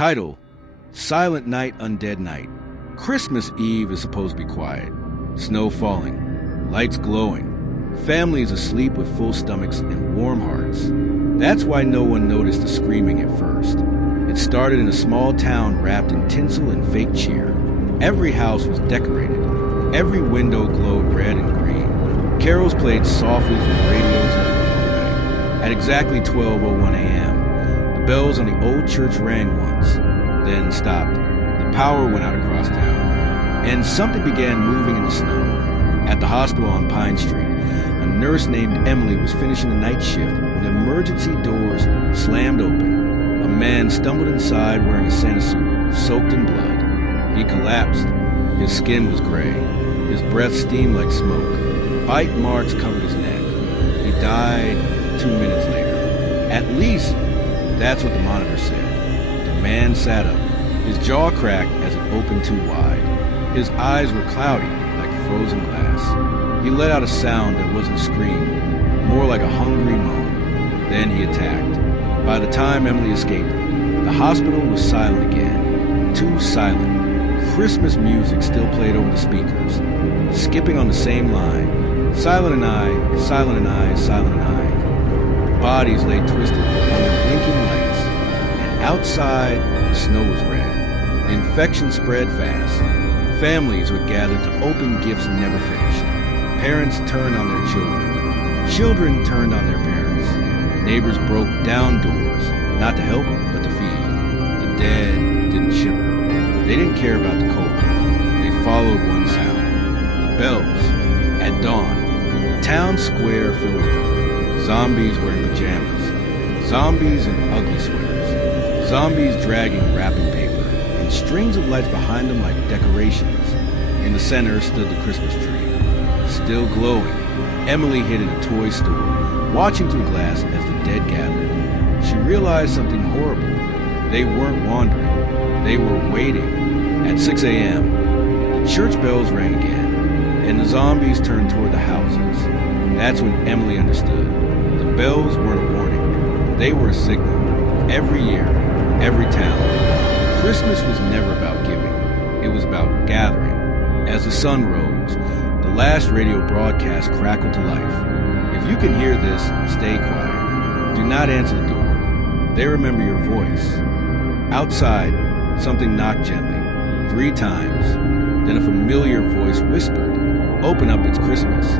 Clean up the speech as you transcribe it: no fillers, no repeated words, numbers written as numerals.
Title: Silent Night, Undead Night. Christmas Eve is supposed to be quiet. Snow falling, lights glowing, families asleep with full stomachs and warm hearts. That's why no one noticed the screaming at first. It started in a small town wrapped in tinsel and fake cheer. Every house was decorated. Every window glowed red and green. Carols played softly from radios overnight. At exactly 12:01 a.m., the bells on the old church rang once, then stopped. The power went out across town, and something began moving in the snow. At the hospital on Pine Street, a nurse named Emily was finishing the night shift when the emergency doors slammed open. A man stumbled inside wearing a Santa suit, soaked in blood. He collapsed. His skin was gray. His breath steamed like smoke. Bite marks covered his neck. He died 2 minutes later. At least, that's what the monitor said. The man sat up. His jaw cracked as it opened too wide. His eyes were cloudy, like frozen glass. He let out a sound that wasn't a scream, more like a hungry moan. Then he attacked. By the time Emily escaped, the hospital was silent again. Too silent. Christmas music still played over the speakers, skipping on the same line. Silent and I, silent and I, silent and I. Bodies lay twisted under blinking lights, and outside, the snow was red. The infection spread fast. Families would gather to open gifts never finished. Parents turned on their children. Children turned on their parents. Neighbors broke down doors, not to help, but to feed. The dead didn't shiver. They didn't care about the cold. They followed one sound. The bells. At dawn, the town square filled with them. Zombies wearing pajamas. Zombies in ugly sweaters. Zombies dragging wrapping paper. And strings of lights behind them like decorations. In the center stood the Christmas tree. Still glowing. Emily hid in a toy store, watching through glass as the dead gathered. She realized something horrible. They weren't wandering. They were waiting. At 6 a.m., the church bells rang again, and the zombies turned toward the houses. That's when Emily understood. The bells weren't a warning. They were a signal. Every year, every town, Christmas was never about giving. It was about gathering. As the sun rose, the last radio broadcast crackled to life. If you can hear this, stay quiet. Do not answer the door. They remember your voice. Outside, something knocked gently, 3 times. Then a familiar voice whispered, "Open up, it's Christmas."